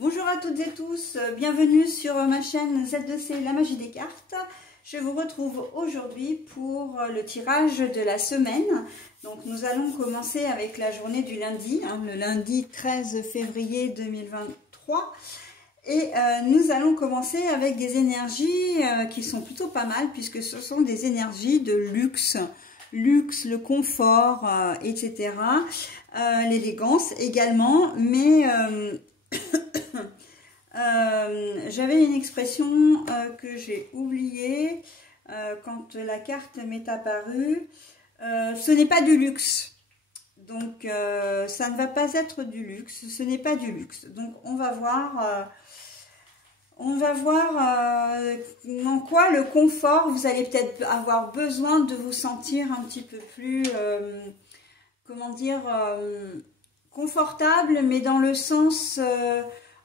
Bonjour à toutes et tous, bienvenue sur ma chaîne Z2C, la magie des cartes. Je vous retrouve aujourd'hui pour le tirage de la semaine. Donc nous allons commencer avec la journée du lundi, le lundi 13 février 2023. Et nous allons commencer avec des énergies qui sont plutôt pas mal, puisque ce sont des énergies de luxe. Luxe, le confort, etc. L'élégance également, mais... j'avais une expression que j'ai oubliée quand la carte m'est apparue. Ce n'est pas du luxe. Donc, ça ne va pas être du luxe. Ce n'est pas du luxe. Donc, on va voir en quoi le confort, vous allez peut-être avoir besoin de vous sentir un petit peu plus, comment dire, confortable, mais dans le sens...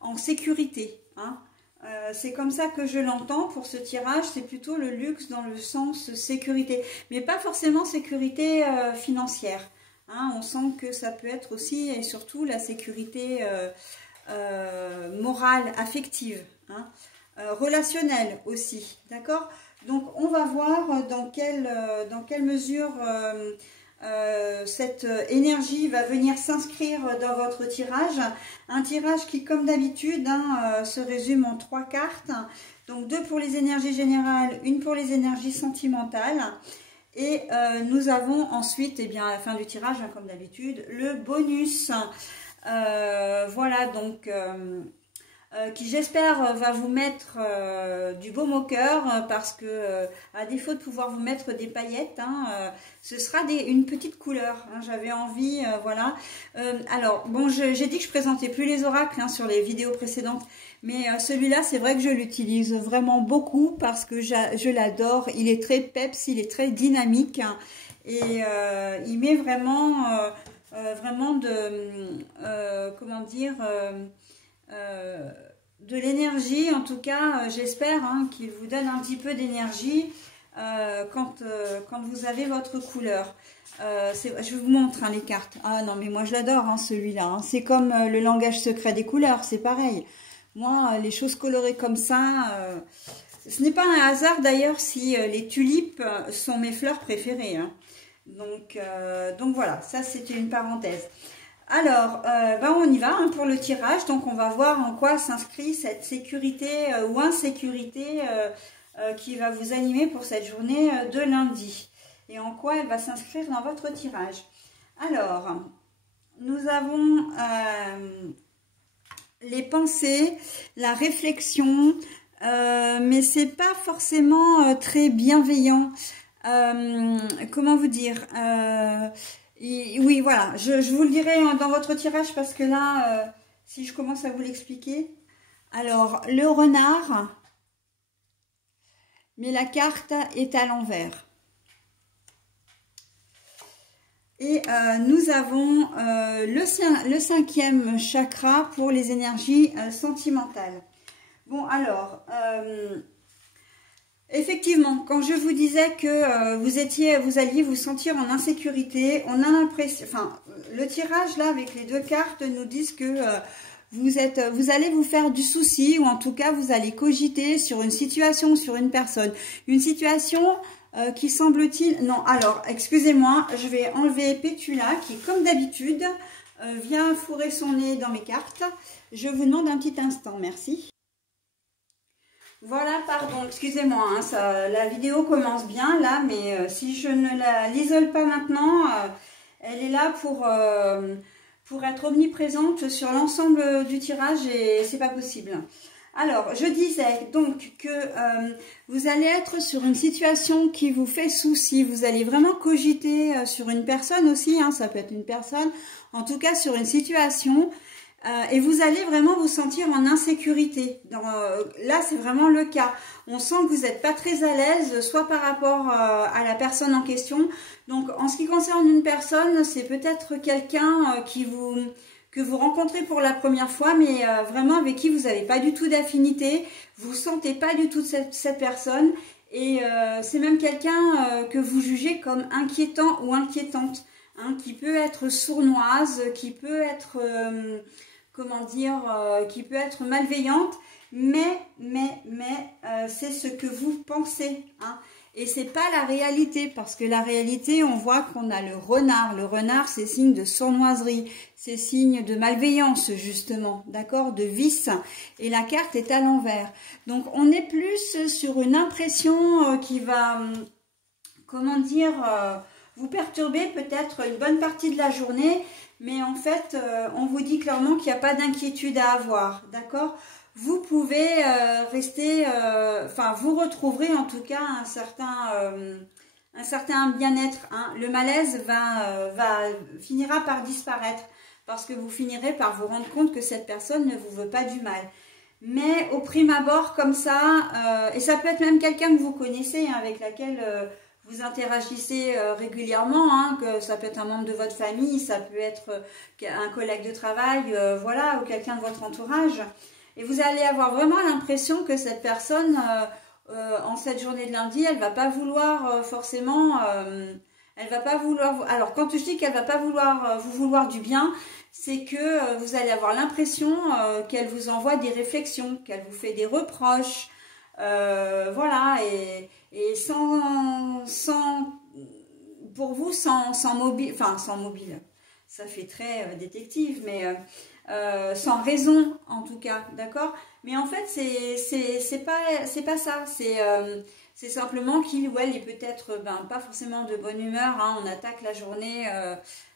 en sécurité, hein. C'est comme ça que je l'entends pour ce tirage, c'est plutôt le luxe dans le sens sécurité, mais pas forcément sécurité financière, hein. On sent que ça peut être aussi et surtout la sécurité morale, affective, hein, relationnelle aussi, d'accord. Donc on va voir dans quelle mesure cette énergie va venir s'inscrire dans votre tirage. Un tirage qui, comme d'habitude, se résume en 3 cartes. Donc 2 pour les énergies générales, 1 pour les énergies sentimentales. Et nous avons ensuite, eh bien, à la fin du tirage, comme d'habitude, le bonus. Voilà, donc... qui j'espère va vous mettre du baume au cœur, parce que à défaut de pouvoir vous mettre des paillettes, ce sera une petite couleur, hein. J'avais envie, voilà. Alors bon, j'ai dit que je présentais plus les oracles sur les vidéos précédentes, mais celui-là c'est vrai que je l'utilise vraiment beaucoup parce que je l'adore. Il est très peps, il est très dynamique, hein, et il met vraiment comment dire, de l'énergie. En tout cas, j'espère qu'il vous donne un petit peu d'énergie quand vous avez votre couleur. Je vous montre les cartes. Ah non, mais moi je l'adore, celui-là. C'est comme le langage secret des couleurs, c'est pareil. Moi, les choses colorées comme ça, ce n'est pas un hasard d'ailleurs si les tulipes sont mes fleurs préférées, hein. Donc voilà, ça c'était une parenthèse. Alors, on y va pour le tirage. Donc, on va voir en quoi s'inscrit cette sécurité ou insécurité qui va vous animer pour cette journée de lundi. Et en quoi elle va s'inscrire dans votre tirage. Alors, nous avons les pensées, la réflexion, mais c'est pas forcément très bienveillant. Comment vous dire, oui, voilà, je vous le dirai dans votre tirage, parce que là, si je commence à vous l'expliquer. Alors, le renard, mais la carte est à l'envers. Et nous avons le 5e chakra pour les énergies sentimentales. Bon, alors... effectivement, quand je vous disais que vous alliez vous sentir en insécurité, on a l'impression, le tirage là avec les 2 cartes nous disent que vous allez vous faire du souci, ou en tout cas vous allez cogiter sur une situation, sur une personne, une situation qui semble-t-il, non, alors excusez-moi, je vais enlever Pétula qui, comme d'habitude, vient fourrer son nez dans mes cartes. Je vous demande un petit instant, merci. Voilà, pardon, excusez-moi, la vidéo commence bien là, mais si je ne l'isole pas maintenant, elle est là pour être omniprésente sur l'ensemble du tirage, et c'est pas possible. Alors, je disais donc que vous allez être sur une situation qui vous fait souci, vous allez vraiment cogiter sur une personne aussi, ça peut être une personne, en tout cas sur une situation. Et vous allez vraiment vous sentir en insécurité. Là, c'est vraiment le cas. On sent que vous n'êtes pas très à l'aise, soit par rapport à la personne en question. Donc, en ce qui concerne une personne, c'est peut-être quelqu'un que vous rencontrez pour la première fois, mais vraiment avec qui vous n'avez pas du tout d'affinité. Vous ne sentez pas du tout cette personne. Et c'est même quelqu'un que vous jugez comme inquiétant ou inquiétante, qui peut être sournoise, qui peut être... comment dire, qui peut être malveillante, mais c'est ce que vous pensez, hein. Et c'est pas la réalité, parce que la réalité, on voit qu'on a le renard. Le renard, c'est signe de sournoiserie, c'est signe de malveillance, justement, d'accord, de vice. Et la carte est à l'envers. Donc, on est plus sur une impression qui va, comment dire, vous perturber peut-être une bonne partie de la journée. Mais en fait, on vous dit clairement qu'il n'y a pas d'inquiétude à avoir, d'accord? Vous pouvez rester, enfin, vous retrouverez en tout cas un certain bien-être, hein. Le malaise finira par disparaître parce que vous finirez par vous rendre compte que cette personne ne vous veut pas du mal. Mais au prime abord, comme ça, et ça peut être même quelqu'un que vous connaissez, hein, avec laquelle vous interagissez régulièrement, hein, que ça peut être un membre de votre famille, ça peut être un collègue de travail, voilà, ou quelqu'un de votre entourage. Et vous allez avoir vraiment l'impression que cette personne, en cette journée de lundi, elle va pas vouloir forcément, elle va pas vouloir. Alors quand je dis qu'elle va pas vouloir vous vouloir du bien, c'est que vous allez avoir l'impression qu'elle vous envoie des réflexions, qu'elle vous fait des reproches, voilà, et pour vous sans mobile, enfin sans mobile, ça fait très détective, mais sans raison en tout cas, d'accord? Mais en fait c'est pas ça, c'est simplement qu'il ou elle est peut-être pas forcément de bonne humeur, hein. On attaque la journée,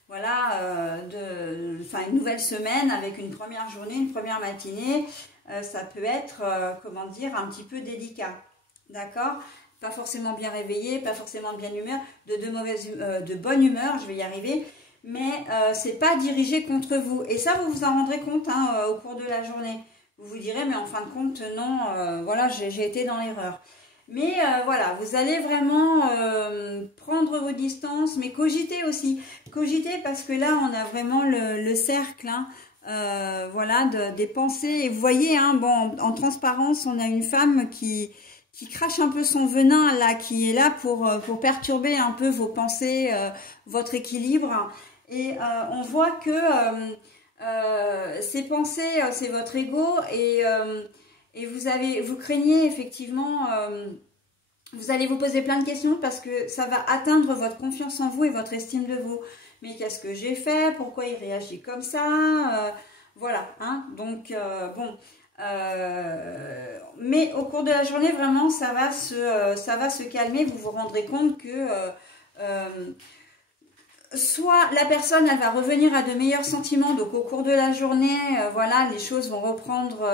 voilà, une nouvelle semaine avec une première journée, une première matinée, ça peut être comment dire, un petit peu délicat, d'accord? Pas forcément bien réveillé, pas forcément de bien humeur, de bonne humeur, je vais y arriver. Mais c'est pas dirigé contre vous. Et ça, vous vous en rendrez compte, hein, au cours de la journée. Vous vous direz, mais en fin de compte, non, voilà, j'ai été dans l'erreur. Mais voilà, vous allez vraiment prendre vos distances, mais cogiter aussi. Cogiter parce que là, on a vraiment le cercle, hein, voilà, des pensées. Et vous voyez, hein, bon, en transparence, on a une femme qui crache un peu son venin, là, qui est là pour perturber un peu vos pensées, votre équilibre. Et on voit que ces pensées, c'est votre ego, et vous craignez effectivement, vous allez vous poser plein de questions parce que ça va atteindre votre confiance en vous et votre estime de vous. Mais qu'est-ce que j'ai fait? Pourquoi il réagit comme ça? Voilà, hein, donc bon. Mais au cours de la journée, vraiment, ça va se calmer. Vous vous rendrez compte que soit la personne, elle va revenir à de meilleurs sentiments, donc au cours de la journée, voilà, les choses vont reprendre,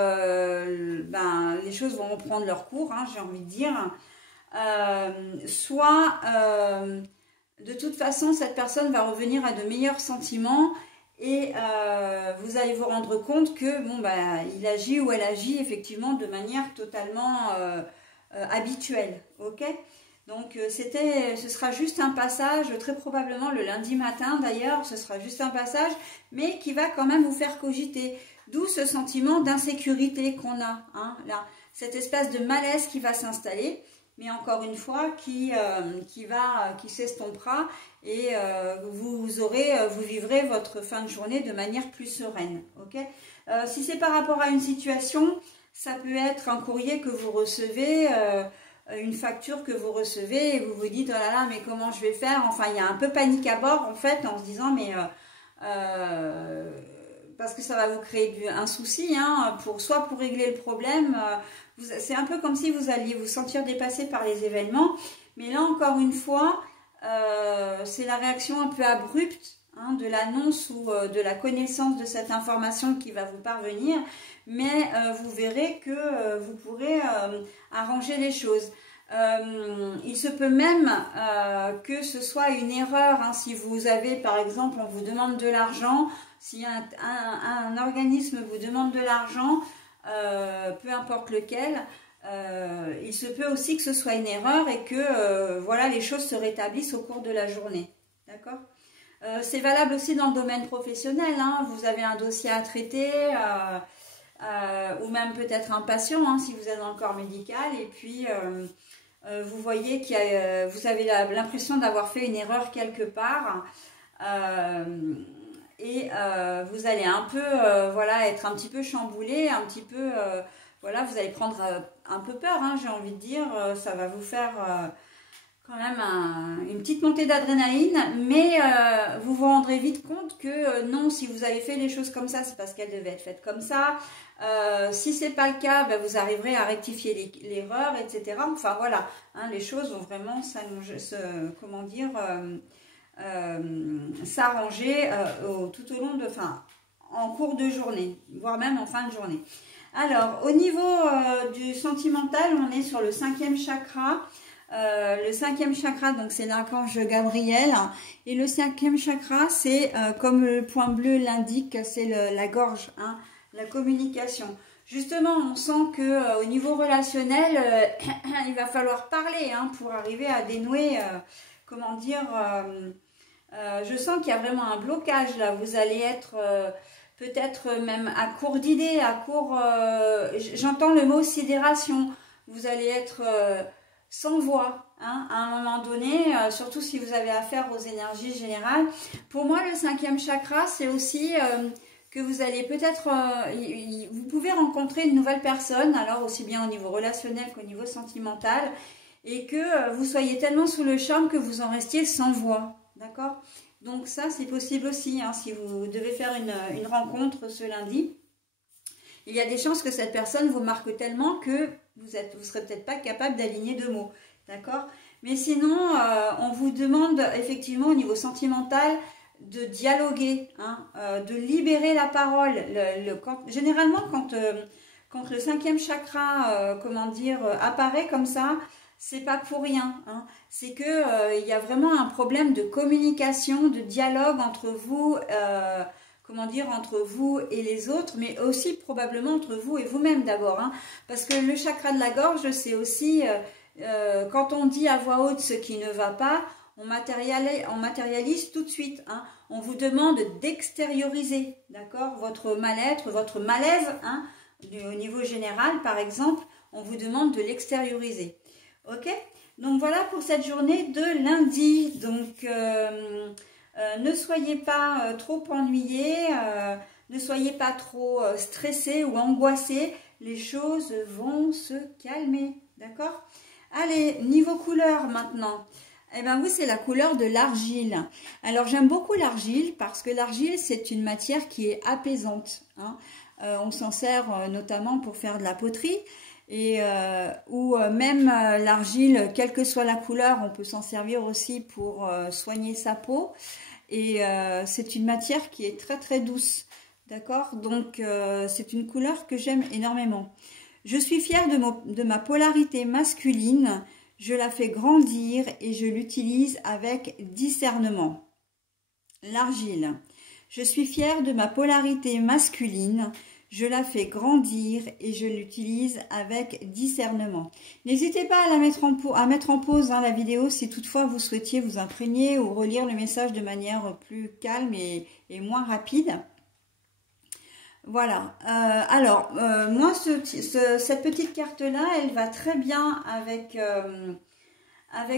les choses vont reprendre leur cours, hein, j'ai envie de dire. Soit, de toute façon, cette personne va revenir à de meilleurs sentiments et vous allez vous rendre compte que, bon, il agit ou elle agit effectivement de manière totalement habituelle, ok? Donc ce sera juste un passage, très probablement le lundi matin d'ailleurs, ce sera juste un passage, mais qui va quand même vous faire cogiter. D'où ce sentiment d'insécurité qu'on a, hein, là, cette espèce de malaise qui va s'installer, mais encore une fois qui s'estompera et vous vivrez votre fin de journée de manière plus sereine, ok? Si c'est par rapport à une situation, ça peut être un courrier que vous recevez, une facture que vous recevez et vous vous dites, oh là là, mais comment je vais faire? Enfin, il y a un peu panique à bord en fait, en se disant, mais parce que ça va vous créer un souci, hein, soit pour régler le problème, c'est un peu comme si vous alliez vous sentir dépassé par les événements, mais là encore une fois, c'est la réaction un peu abrupte, hein, de l'annonce ou de la connaissance de cette information qui va vous parvenir, mais vous verrez que vous pourrez arranger les choses. Il se peut même que ce soit une erreur, hein, si vous avez, par exemple, on vous demande de l'argent, si un organisme vous demande de l'argent, peu importe lequel, il se peut aussi que ce soit une erreur et que voilà, les choses se rétablissent au cours de la journée. D'accord? C'est valable aussi dans le domaine professionnel, hein. Vous avez un dossier à traiter, ou même peut-être un patient, hein, si vous êtes dans le corps médical, et puis vous voyez vous avez l'impression d'avoir fait une erreur quelque part, et vous allez un peu, voilà, être un petit peu chamboulé, un petit peu, voilà, vous allez prendre un peu peur, hein, j'ai envie de dire, ça va vous faire quand même une petite montée d'adrénaline, mais vous vous rendrez vite compte que non, si vous avez fait les choses comme ça, c'est parce qu'elles devaient être faites comme ça. Si c'est pas le cas, ben, vous arriverez à rectifier l'erreur, etc. Enfin voilà, hein, les choses vont vraiment comment dire, s'arranger tout au long de, enfin, en cours de journée, voire même en fin de journée. Alors, au niveau du sentimental, on est sur le 5e chakra. Le 5e chakra, donc c'est l'archange Gabriel. Et le 5e chakra, c'est comme le point bleu l'indique, c'est la gorge, hein, la communication. Justement, on sent que au niveau relationnel, il va falloir parler, hein, pour arriver à dénouer, comment dire, je sens qu'il y a vraiment un blocage là. Vous allez être peut-être même à court d'idées, à court, j'entends le mot sidération. Vous allez être sans voix, hein, à un moment donné, surtout si vous avez affaire aux énergies générales. Pour moi, le 5e chakra, c'est aussi que vous allez peut-être, vous pouvez rencontrer une nouvelle personne, alors aussi bien au niveau relationnel qu'au niveau sentimental, et que vous soyez tellement sous le charme que vous en restiez sans voix, d'accord? Donc ça, c'est possible aussi, hein, si vous devez faire une rencontre ce lundi. Il y a des chances que cette personne vous marque tellement que vous serez peut-être pas capable d'aligner 2 mots, d'accord? Mais sinon, on vous demande effectivement au niveau sentimental de dialoguer, hein, de libérer la parole. Généralement, quand le 5e chakra, comment dire, apparaît comme ça, c'est pas pour rien, hein. C'est que il y a vraiment un problème de communication, de dialogue entre vous, comment dire, entre vous et les autres, mais aussi probablement entre vous et vous-même d'abord, hein, parce que le chakra de la gorge, c'est aussi, quand on dit à voix haute ce qui ne va pas, on matérialise tout de suite, hein. On vous demande d'extérioriser, d'accord, votre mal-être, votre malaise, hein, au niveau général, par exemple, on vous demande de l'extérioriser. Ok? Donc voilà pour cette journée de lundi. Donc ne soyez pas trop ennuyés, ne soyez pas trop stressés ou angoissés. Les choses vont se calmer, d'accord? Allez, niveau couleur maintenant. Eh bien oui, c'est la couleur de l'argile. Alors j'aime beaucoup l'argile parce que l'argile, c'est une matière qui est apaisante, hein. On s'en sert notamment pour faire de la poterie. Et ou même l'argile, quelle que soit la couleur, on peut s'en servir aussi pour soigner sa peau. Et c'est une matière qui est très très douce, d'accord? Donc c'est une couleur que j'aime énormément. Je suis fière de ma polarité masculine, je la fais grandir et je l'utilise avec discernement. L'argile. Je suis fière de ma polarité masculine, je la fais grandir et je l'utilise avec discernement. N'hésitez pas à la mettre en pause, hein, la vidéo, si toutefois vous souhaitiez vous imprégner ou relire le message de manière plus calme et moins rapide. Voilà. Alors, moi, cette petite carte-là, elle va très bien avec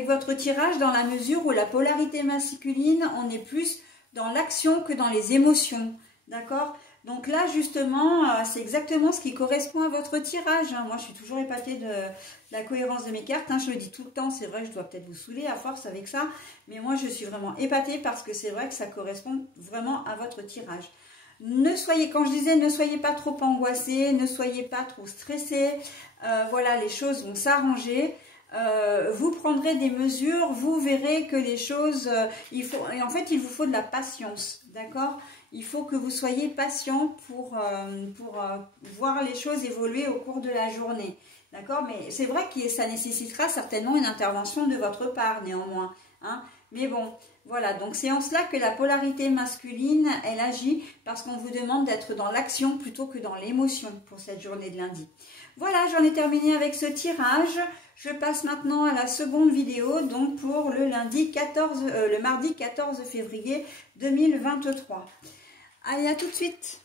votre tirage dans la mesure où la polarité masculine, on est plus dans l'action que dans les émotions. D'accord ? Donc là, justement, c'est exactement ce qui correspond à votre tirage, hein. Moi, je suis toujours épatée de la cohérence de mes cartes, hein. Je le dis tout le temps, c'est vrai que je dois peut-être vous saouler à force avec ça. Mais moi, je suis vraiment épatée parce que c'est vrai que ça correspond vraiment à votre tirage. Quand je disais, ne soyez pas trop angoissés, ne soyez pas trop stressés. Voilà, les choses vont s'arranger. Vous prendrez des mesures, vous verrez que les choses, en fait, il vous faut de la patience, d'accord? Il faut que vous soyez patient pour voir les choses évoluer au cours de la journée, d'accord? Mais c'est vrai que ça nécessitera certainement une intervention de votre part, néanmoins, hein? Mais bon, voilà, donc c'est en cela que la polarité masculine, elle agit parce qu'on vous demande d'être dans l'action plutôt que dans l'émotion pour cette journée de lundi. Voilà, j'en ai terminé avec ce tirage. Je passe maintenant à la seconde vidéo, donc pour le mardi 14 février 2023. Allez, à tout de suite.